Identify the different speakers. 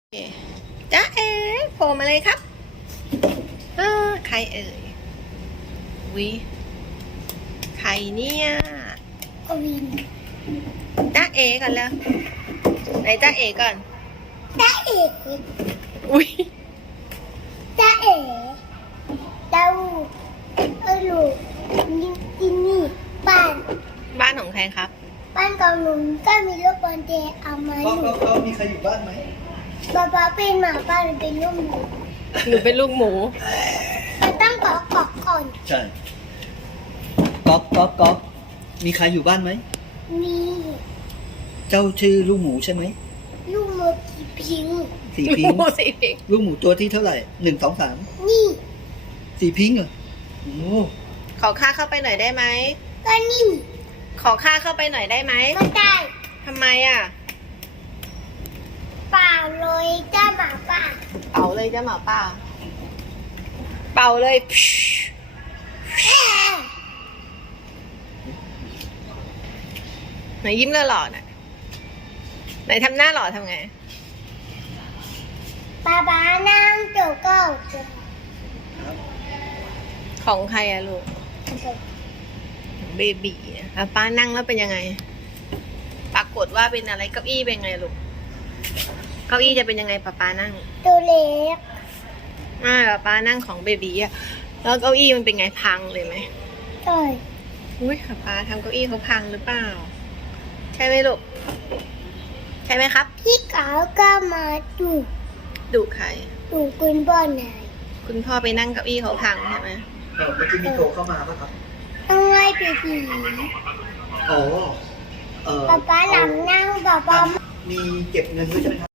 Speaker 1: จ๊ะเอ๋โผล่มาเลยครับใครเอ่ยวิใครเนี่ย
Speaker 2: กวิน
Speaker 1: จ๊ะเอ๋ก่อนแล้วไหนจ๊ะเอ๋ก่อน
Speaker 2: จ้าเอ๋
Speaker 1: อุ้ย
Speaker 2: จ้าเอ๋ดาวลูกนี่
Speaker 1: บ้านของใครครับ
Speaker 2: บ้านของหนูก็มีลูกบอลเจเอามาอยู่
Speaker 3: เขามีใครอยู่บ้านไหม
Speaker 2: ป๊าเป็นหมาป้าเป็นลูกหมู
Speaker 1: หนูเป็นลูกหมู
Speaker 2: มันต้องกอกก่อน
Speaker 3: ใช่ก๊อกมีใครอยู่บ้านไหม
Speaker 2: มี
Speaker 3: เจ้าชื่อลูกหมูใช่ไหม
Speaker 2: ลูกหมูกี่พิง
Speaker 3: สี่
Speaker 1: ลูก
Speaker 3: พิง
Speaker 1: หมูสิพิง
Speaker 3: ลูกหมูตัวที่เท่าไหร่1 2 3
Speaker 2: นี่
Speaker 3: สี่พิงเหรอโอ้
Speaker 1: ขอค่าเข้าไปหน่อยได้ไหม
Speaker 2: ก็นี่
Speaker 1: ขอค่าเข้าไปหน่อยได้ไหม
Speaker 2: ไม่ได้
Speaker 1: ทำไมอ่ะ
Speaker 2: เปล่าเลยจ้าหมาป่า
Speaker 1: เป่าเลยจ้ะหมาป่าเป่าเลยไหนยิ้มหล่อๆน่ะไหนทำหน้าหล่อทำไง
Speaker 2: ป๊านั่งโจกก็
Speaker 3: ครับ
Speaker 1: ของใครอะลูกเบบีอะป้านั่งแล้วเป็นยังไงปรากฏว่าเป็นอะไรเก้าอี้เป็นไงลูกเก้าอี้จะเป็นยังไงป้านั่ง
Speaker 2: ตัวเล็ก
Speaker 1: ป้านั่งของเบบีอะแล้วเก้าอี้มันเป็นไงพังเลยไหม
Speaker 2: ใช่
Speaker 1: อุ้ยป้าทำเก้าอี้เขาพังหรือเปล่าใช่ไหมลูกใช่ไหมครับ
Speaker 2: พี่เก๋าก็มาดู
Speaker 1: ดุใคร
Speaker 2: ดูคุณพ่อไหน
Speaker 1: คุณพ่อไปนั่งเก้าอี้เขาพังใช่ไหม
Speaker 3: เมื่อกี้มีโทรเข้ามาป่ะครับ
Speaker 2: ต้องไล่ไปผี
Speaker 3: อ๋อ
Speaker 2: ป๊าหลังนั่งป๊า
Speaker 3: มีเก็บเงินด้วยใช่ไหมครับ